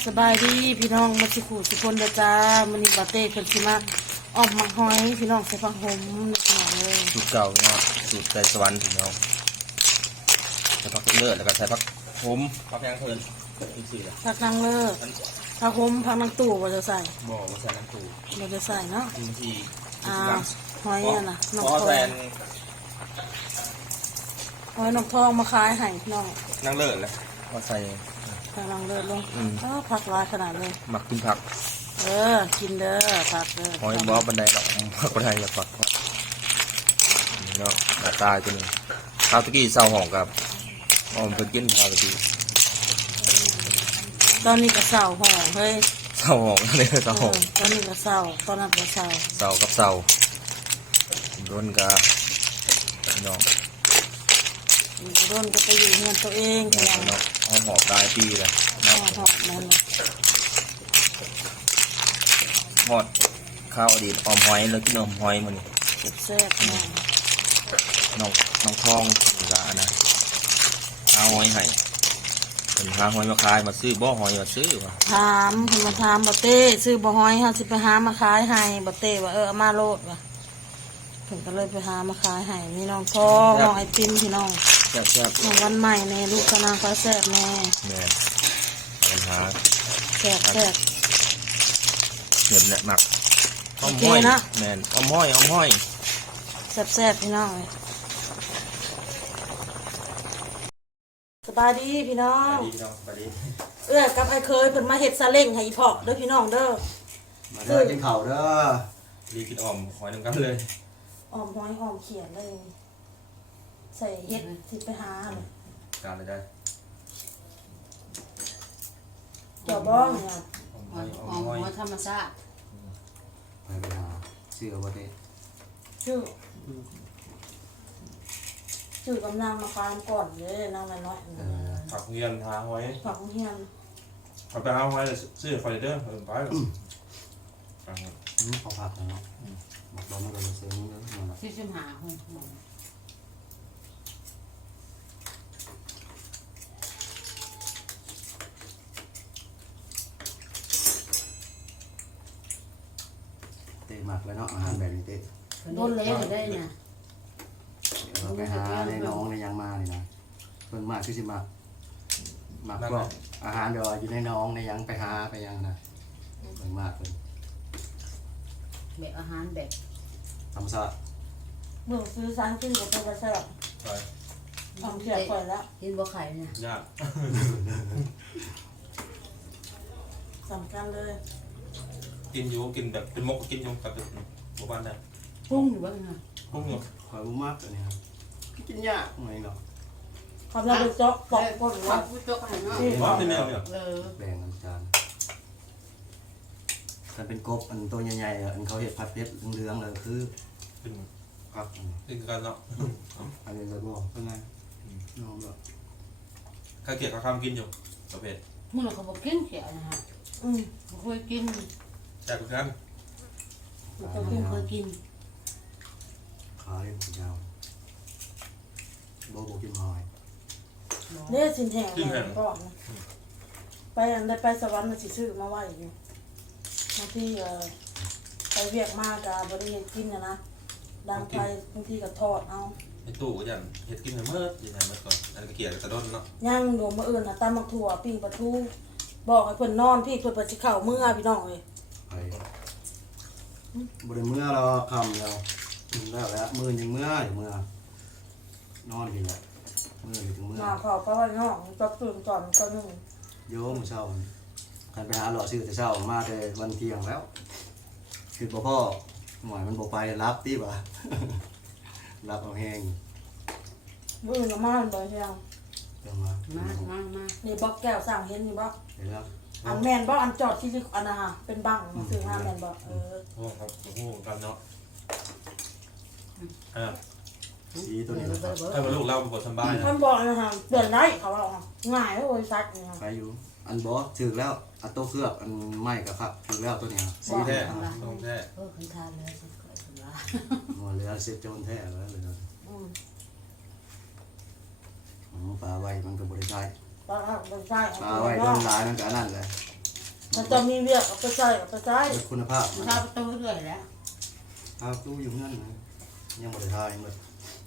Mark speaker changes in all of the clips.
Speaker 1: สบายดีพี่น้องมาสิขู่สุคนเด้อจ้ามื้อนี้บาเต้เพิ่นสิมาอ้อมมักหอยพี่น้องใส่ผักหอมนิดหน่อยเลย
Speaker 2: สูตรเก่าเนาะสูตรใจสวรรค์พี่น้องใส่ผักเลือดแล้วก็ใส่ผักโหมผักแกงเพลินนี่สิล่ะ
Speaker 1: ผักนางเลิศผักหอมผักนางตู่บ่จะใส่
Speaker 2: บ่มาใส่น้ำตู
Speaker 1: บ่จะใส่เนาะ
Speaker 2: บางที
Speaker 1: หอยอ่ะนะนก
Speaker 2: พอ
Speaker 1: ทอ
Speaker 2: แท
Speaker 1: ง
Speaker 2: น
Speaker 1: หอยนกทองมาขายให้พี่น้อง
Speaker 2: นั่งเลิศแล้วมาใส่
Speaker 1: ผักนางเลิศลง
Speaker 2: อืม
Speaker 1: ผักหลายขนาดเลย
Speaker 2: หมักกินผัก
Speaker 1: กินเด้อผักเด้อ
Speaker 2: หอยบอบันไดหรอกผักบันไดอย่าผักนี่เนาะหน้าตาตัวนี้ข้าวตะกี้เศร้าหองกับออมเพิ่นกินข้าวตะกี้
Speaker 1: ตอนนี้ก็เศร้าห่องเฮ้ย
Speaker 2: เศร้าหองนี่เศร้าหอง
Speaker 1: ตอนนี้ก็เศร้าตอนนั้นก็เศร้า
Speaker 2: เศร้ากับเศร้าโดนกับพี่น้อง
Speaker 1: โดนก็ไปอยู่เงินตัวเองพี่น้อง
Speaker 2: เนาะเอาหอบตายปีเลย
Speaker 1: ห่อ
Speaker 2: เนาะ
Speaker 1: หอบนั่นแหละ
Speaker 2: หอดข้าวอดีตออมหอยแล้วกินออมหอยมัน
Speaker 1: แซ่บๆน้อง
Speaker 2: น้องทองนี่ละนะหาหอยให้เป็นหาหอยมาขายมาซื้อบ่หอยมาซื้อว่ะ
Speaker 1: ถามเพิ่นมาถามบ่เต้ซื้อบ่ฮ้อยเฮาสิไปหามาขายให้บ่เต้ว่าเอามาโลดว่ะเพิ่นก็เลยไปหามาขายให้นี่น้องทองน้องไอติมพี่น้อง
Speaker 2: แซ่บแซ่บ
Speaker 1: น้องวันใหม่แน่ลูกกะนางฟ้าแซ่บแน่
Speaker 2: แม่นปัญหา
Speaker 1: แซ่บแซ่บ
Speaker 2: เห็ดเนี่ยหมักอ้อม
Speaker 1: โอเค
Speaker 2: ห้อย
Speaker 1: นะ
Speaker 2: แม่นอ้อมห้อยอ้อมห้อย
Speaker 1: แซ่บแซ่บพี่น้องเอ้ยสบายดีพี่น้อง
Speaker 2: ดีน้องสวัสดี
Speaker 1: กับไอ้เคยเพิ่นมาเฮ็ดซาเล้งให้อีพอกเด้อพี่น้องเด้อ
Speaker 3: มาเด้อกินข้าวเด้อ
Speaker 2: ดีกินอ้อมหอยน้ำกันเลย
Speaker 1: อ้อมห้อยอ้อมเขียนเลย ใส่เฮ็ดสิไปหาเลย
Speaker 2: การเลยได้
Speaker 1: เจ้าบ้องเนี่ย
Speaker 2: อ้อม
Speaker 4: ห
Speaker 2: ห้
Speaker 4: อ
Speaker 2: อย
Speaker 4: ย
Speaker 2: อ้อมห้อย
Speaker 4: ธรรมชาติ
Speaker 3: ไปหาซื้อเอาบ่ได้
Speaker 1: ชื่อกำลังมาฟาร์มก่อนเลยนางน้อย
Speaker 5: ผักเงียนหาหอย
Speaker 1: ๆผักเฮียน
Speaker 5: ผักไปหาหอยซื้อไฟเดอร์ไป
Speaker 3: เขาผักนะเนาะบอกว่ามันก็ซื้อนี่เด้อมัน
Speaker 4: ที่ชิมหาหง
Speaker 3: เตะหมักแล้วเนาะอาหารแบบนี้เตะ
Speaker 4: โดนเละได้เนี่ย
Speaker 3: เดี๋ยวเราไปหาในน้องในยังมานี่นะเพิ่นมากคือสิมากพวกอาหารเดี๋ยวอยู่ในน้องในยังไปหาไปยังนะเพิ่นมากเพิ่น
Speaker 4: แบบอาหารแบบ
Speaker 3: ธรรมชาติ
Speaker 1: เมื่อซื้อซันขึ้นกับเป็นกระแสบ
Speaker 5: ไป
Speaker 1: ทำเสียก่อนแล้ว
Speaker 4: กินบ่ไข่เนี่ย
Speaker 5: ยาก
Speaker 1: สำคัญเลย
Speaker 5: กินอยู่กินแบบเป็นมกกินอยู่กับหมู่บ้านได้
Speaker 4: พุ่งอยู่บ้างนะ
Speaker 5: พวกอยู่
Speaker 3: คอยบ่มากตัวนี้ครับกินยากหน่อยเนาะ
Speaker 1: เขาจะไปเจาะปอกก้น
Speaker 4: ว่า
Speaker 1: ว่า
Speaker 4: ผู้จกให้เนาะ
Speaker 5: ว่าที่นี่เนี่ย
Speaker 3: แบ่งกันจานถ้าเป็นกบอันตัวใหญ่ๆอันเขาเห็ดผัดเผ็ดเหลืองๆเลยคือ
Speaker 5: เป็น
Speaker 3: ผัก
Speaker 5: เป็นกันเนาะ
Speaker 3: อันนี้เลยบอกเป็นไงน้องบอก
Speaker 5: ข้าเกียรข้าคำกินอยู่ประเภท
Speaker 4: มึงเขาบอกกินเขียวนะฮะ
Speaker 1: อืม
Speaker 4: บ่เคยกิน
Speaker 5: แซ่บกัน
Speaker 4: ก็เพิ่งเคยกิน
Speaker 3: ขาเล่นยาวโบกินหอย
Speaker 1: เนี่ยสินแห้งแห้งก่อนนะไปอันได้ไปสวรรค์มันสิซื้อมาไว้อยู่บางทีไปเวียกมากกับบริเวณกินนะดังไปบางทีก็ทอดเอา
Speaker 5: ในตู้ก็อย่างเห็ดกินเมื่อยังไงเมื่อก่อนอันก็เกียรกระด้นเนาะ
Speaker 1: ย่างหนูมาอื่นนะตำมักถั่วปิ้งปลาทูบอกให้เพิ่นนอนพี่เพิ่นสิเข้าเมื่อพี่น้องเอ้ย
Speaker 3: ไปบริเมื่อเราคำเราแล้วมือยังเมื่ออยู่เมื่อนอนดีแหละมือถึงเมื่อ
Speaker 1: มาขอเพราะว่าน้องจะตื่นก่อนก็นึง
Speaker 3: โยมเช้าคันไปหาหล่อซื้อแต่เช้ามาแต่วันเที่ยงแล้วคือพ่อหน่วยมันบอกไปรับตีบ่ะ รับเอาแห้ง
Speaker 1: มื้ออื่นก็มาบ่เที่ยง
Speaker 3: เดี๋ยวมา
Speaker 4: มา
Speaker 1: นี่บอกแก้วสั่งเห็นนี่บ่
Speaker 3: เดี๋ยวแล้ว
Speaker 1: อันแม่นบ่อันจอดที่อันน่ะเป็นบังซื้อมาแม่นบ่
Speaker 5: พวกครับพวกกันเนาะ
Speaker 3: สีตัวนี้
Speaker 4: เบิ
Speaker 3: นะ
Speaker 4: ด
Speaker 3: ครับ
Speaker 4: เบิด
Speaker 5: ถ้าเป็นลูกเราเป็นคนสบายนะ
Speaker 1: มันบอกนะฮะเดือนได้เขาว่าง่ายโอ้ยซัดนี่ฮะ
Speaker 3: ไปอยู่อันบอสถึกแล้วอันโตเครือบอันไม้กับครับถึกแล้วตัวนี้สี
Speaker 5: แท้
Speaker 3: แท้
Speaker 5: ต้องแท้
Speaker 4: คันทานเลยสิเกิดขึ้นมา
Speaker 3: หัวเรือเสร็จโจนแท้แล้วเลย
Speaker 1: อืม
Speaker 3: ปลาไว้มันก็บริได้
Speaker 1: ปลาบ่ใช่
Speaker 3: ปลาไว้โดนหลายมันก็นั่นเลย
Speaker 1: มันจะมีเวียกเอาไปใส่เอาไปใส่
Speaker 3: เบิดคุณภาพ
Speaker 4: มันเข้าประตูเรื่อยแล้ว
Speaker 3: ถ้าตู้อยู่เงื่อนนะยังบ่ได้ทายหมด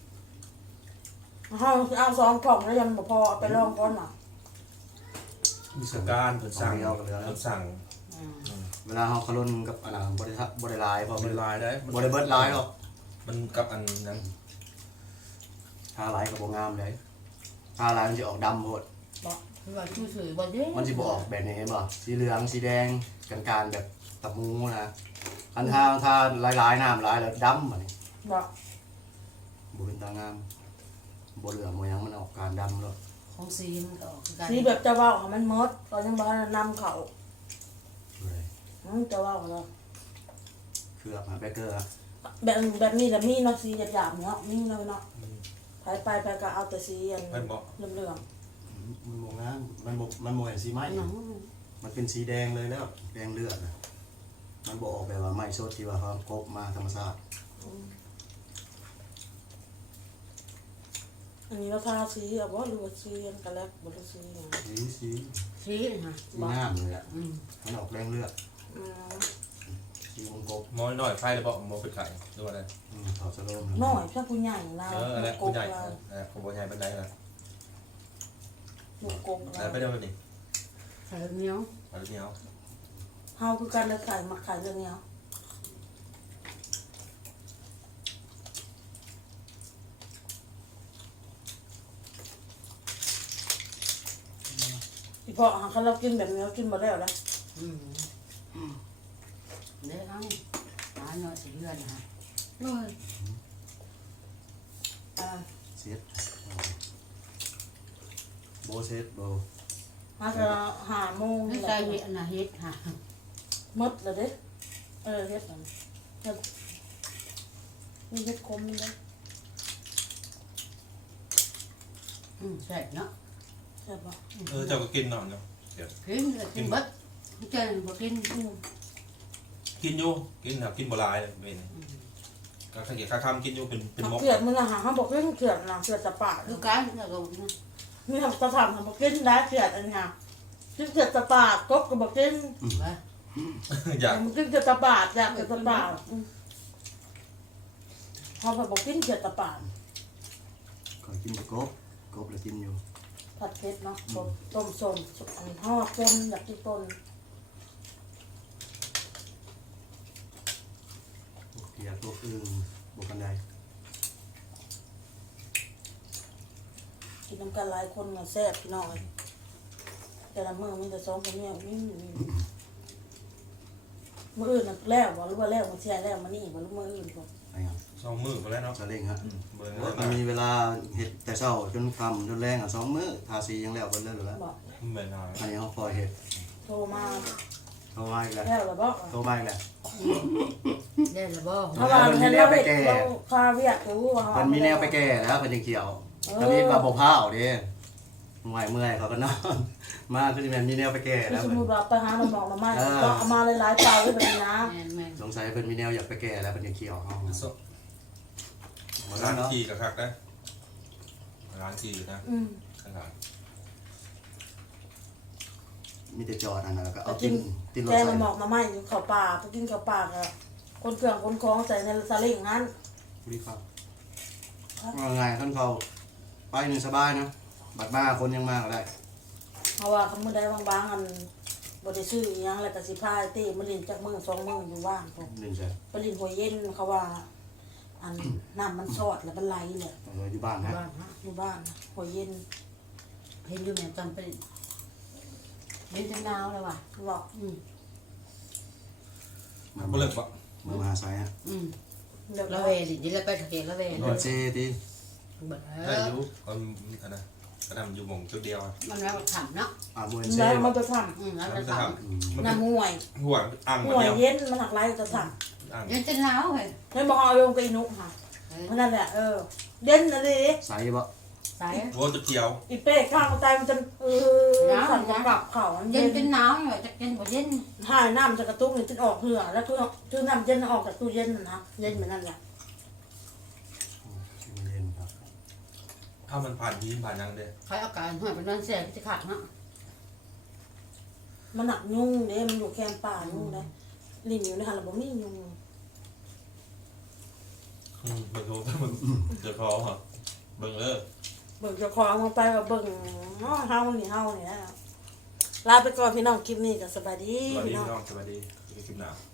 Speaker 1: เอาสองกล่องแล้วยังบ่พอเอาไปลองก่อนน่ะ
Speaker 5: มีสการเพิ่นสั่งเพิ่นสั่ง
Speaker 3: เวลาเฮาคารุนกับอันนั้นบ่ได้ลายเพราะ
Speaker 5: เป็
Speaker 3: มัน น
Speaker 5: ลายได้
Speaker 3: บ่ได้เบิดลายหรอก
Speaker 5: มันกับอันนั้น
Speaker 3: ทาลายก็บ่งามเลยทาลายมันสิออกดำโพด
Speaker 4: คือว่าชูสวยบ่เด้
Speaker 3: มันสิบ่ออกแบบนี้เห็นบ่สีเหลืองสีแดงกันๆแบบตะมูนะอันทาลายๆน้ำลายแล้วดำบัดนี้
Speaker 1: บอก
Speaker 3: บ่เป็นตางามบ่เหลืองบ่หยังมันออกการดำแล้ว
Speaker 4: ของซีมันก็ออกคือกัน
Speaker 1: สีแบบจะว่าของมันมดตอนยังบ่ทันนำเขา
Speaker 3: เลย
Speaker 1: จะว่าเลย
Speaker 3: เคลือบมาแบเกอร์อะ
Speaker 1: แบบนี้แหละมีเนาะสีหยาบๆเนาะมีเนาะไปก็เอาแต่สีอัน
Speaker 5: เพิ่นบอก
Speaker 1: เหลือง
Speaker 3: มันบ่งามมันบ่เห็นสีไม้
Speaker 4: หนัง
Speaker 3: มันเป็นสีแดงเลยแล้วแดงเลือดนะมันบ่ออกแบบว่าไม้สดที่ว่าเขากบมาธรรมชาติ
Speaker 1: ๆอันนี้เราทาสีเอาบ่หรือว่าสีอันกันแล้วบ่รู้สีหยัง
Speaker 3: สี
Speaker 4: ซีนะ
Speaker 3: งามเลยอ่ะ
Speaker 4: อืม
Speaker 3: มันออกแดงเลือด
Speaker 1: อืม
Speaker 3: สีวงกบ
Speaker 5: มอยน้อยไฟเลยบอกมอไปขายด้วยอะไร
Speaker 3: ถอดสโลม
Speaker 1: น้อยเพื่อผู้ใหญ่เรา
Speaker 5: อะไร
Speaker 1: ก
Speaker 5: ผู้
Speaker 1: บ
Speaker 5: ใหญ่
Speaker 1: เรา
Speaker 5: ขบวนใหญ่เป็นไรนะ
Speaker 1: ลูกกบ
Speaker 5: แล้ว
Speaker 1: เรา
Speaker 5: ไปเดี๋ยวนี้
Speaker 4: ใส่เหนียว
Speaker 5: มาเนี้ย
Speaker 1: เฮาคือการเลยขายมักขายเรื่องเนี้ยอีพอหาคันเรากินแบบนี้เรากินบ่แล้วนะ
Speaker 4: อืมเด้เอาหาหน่อยสิเลือนฮะเลย
Speaker 3: เซตโบเซตโบ
Speaker 1: มาจะหาโมง
Speaker 4: ไม่
Speaker 1: นี่แห
Speaker 4: ใส่
Speaker 1: ละ
Speaker 4: เห็ดนะเห็ดค่ะ
Speaker 1: มดเลยเด้เฮ็ดอันเฮ็ดมีเฮ็ดคมนี่เด้
Speaker 4: ใส่เนาะ
Speaker 1: ใช่ปะ
Speaker 5: เจ้าก็กินหน่อยเนาะ
Speaker 4: กินก็กินเบิดเจอบ่กิน
Speaker 5: กินอยู่กินครับกินบลายเลยเป็นก็ขยันข้าคำกินอยู่เป็นมก
Speaker 1: เกลือมันน่ะหาเขาบอกเรื่องเกลือน่ะเกลือจะปาด
Speaker 4: คือการแล้วก็นะ
Speaker 1: มีทำจะทำบอกกินได้เกลืออันเนี้ยกินเกลือจะปาดกบก็บอกกิน
Speaker 4: ว่า
Speaker 5: อยาก
Speaker 1: มันกินเกลือจะปาดอยากเกลือจะปาดพอบอกกินเกลือจะปาด
Speaker 3: ก็กินแต่กบเลยกินอยู่
Speaker 1: ผัดเผ็ดเนาะต้มส้มอันห่อปนอยากกินปน
Speaker 3: เกียร์ตัวอึ่งบวกกันได้
Speaker 1: กินน้ำกันหลายคนมาแซ่บพี่น้องเลยแต่ละมื้อมีแต่2คนเนี่ยมื้ออื่นน่ะแล้วบ่รู้ว่าแล้วมื้อเที่ยงแล้วมื้อนี้บ่รู้มื้ออื่นบ่
Speaker 3: ไอ้ครับ
Speaker 5: สองมือไปแล้วเนาะ
Speaker 3: จะเร่งฮะ
Speaker 5: เบอร์
Speaker 3: มันมีเวลาเห็ดแต่เช้าจนค่ำจนแรงอ่ะ2 มื้อทาสียังแล้วเบิดเลยแล้ว
Speaker 1: บอก
Speaker 5: เบอร์นาย
Speaker 3: อันนี้เขาปล่อยเห็ด
Speaker 1: โทรมา
Speaker 3: โทรมาอีกแล้ว
Speaker 1: แล้วล่ะบ่
Speaker 3: โทรมาอีกแล้ว
Speaker 4: ได้ละบ่
Speaker 1: เพราะว่าเห็นเราเฮ็ดเราคาเวียกรู้ว่า
Speaker 3: มันมีแนวไปแก่แล้วมันยังเขียวตอนนี้ปลาบ่พร้าวเด้เมื่อยเขาก็นอน มาคือมันมีแนวไปแก่
Speaker 1: คือ
Speaker 3: แล้ว
Speaker 1: สมมุติว่าไปหาหน่อไม้ก็เอามาหลายๆเตาแบบนี้นะ
Speaker 4: แม่นแม่น
Speaker 3: สงสัยเพิ่นมีแนวอยากไปแก่แล้วเพิ่นยังเขียวเฮา
Speaker 5: ร้านจีกับคักได้ร้านจีนะขนาด
Speaker 3: มีแต่จอดอันนั้นแล้วก็เอาตินรถ
Speaker 1: แก
Speaker 3: ใส่
Speaker 1: มาหมอกมาไหม้อยู่เข้าป่าไปกินเข้าป่าก็คนเครื่องคนของใส่ในซาเล้งนั้น
Speaker 3: ดีครับว่าไงท่านเขาไปนี่สบายนะบัดมาคนยังมาก็ได้
Speaker 1: เพราะว่าเขามื้อใดบางๆอันบ่ได้ซื้ออีหยังแล้วก็สิพาเต้มาเล่นจักมื้อ2มื้ออยู่ว่างพวก
Speaker 3: 1แสน
Speaker 1: ไปเล่นหัวเย็นเขาว่า อันน้ำมันสอดแล้วมันไหลเลย
Speaker 3: อยู่บ้านนะ
Speaker 4: บ้านฮะ
Speaker 1: อยู่บ้านหัวเย็น
Speaker 4: เห็นอยู่แม่ตอนไปเล่นจนหนาวแล้วว่ะ
Speaker 1: บอก
Speaker 5: ก็เลิกปะ
Speaker 3: มือมหาไซฮะ
Speaker 1: เดี๋ยว
Speaker 4: ละเวดิเดี๋ยวเราไปทะเลละเว
Speaker 3: รถเจตี
Speaker 4: เบิด
Speaker 5: ได้อยู่อันนะกระทำอยู่หม่องจุดเดียว
Speaker 4: มันแล้วขำเนาะ
Speaker 3: มวยเจ
Speaker 1: แล้วมันจะท
Speaker 4: แล้ว
Speaker 5: มัน
Speaker 4: จะ
Speaker 5: จะ
Speaker 4: ข
Speaker 5: ทำ
Speaker 1: ำน้ำมวย
Speaker 5: หัวอ่าง
Speaker 1: ม
Speaker 5: มัน
Speaker 1: วย
Speaker 5: เดียว
Speaker 1: เย็นมันหักไหลจะท
Speaker 5: อ่าง
Speaker 4: ำเล่นจนหนาวเฮ้ย
Speaker 1: ำแล้วบอกเอาลงกับอีนุกค่ะเพราะนั่นแหละเด่นนะดิ
Speaker 3: ใส่บ่
Speaker 4: สาย
Speaker 5: หัวจุดเดียว
Speaker 1: อีเป้ข้างใจมันจะสั่นกลับเข่ามัน
Speaker 4: เย็
Speaker 1: เย็
Speaker 4: น
Speaker 1: น
Speaker 4: จนหนาวอยู่จะกินบ่เย็น
Speaker 1: ถ่ายน้ำจะกระตุ้งนี่จนออกเหงื่อแล้วคือน้ำเย็นออกจากตู้เย็นนะเย็นเหมือนนั่นแหละ
Speaker 3: เย็นครับ
Speaker 5: ถ้ามันผ่านยีนผ่านยังเด้
Speaker 4: ใครเอาการห้อยไปนอนเสียก็จะขาดเนาะ
Speaker 1: มันหนักยุ่งเด้มันอยู่แคมป่ายุ่งเด้ลิ้นอยู่ในหันระบบนี่ยุ่ง
Speaker 5: เบิ่งเขามึงเดี๋ยวเขาเหรอเบิ่งเลย
Speaker 1: เบิ่งเจ้าของมาไปกับเบิ่งเฮานี่นะลาไปก่อนพี่น้องคลิปนี้ก็สบายดี
Speaker 5: สวัสดี
Speaker 1: พี่น้อง
Speaker 5: พี่น้องสวัสดีคลิปหน้า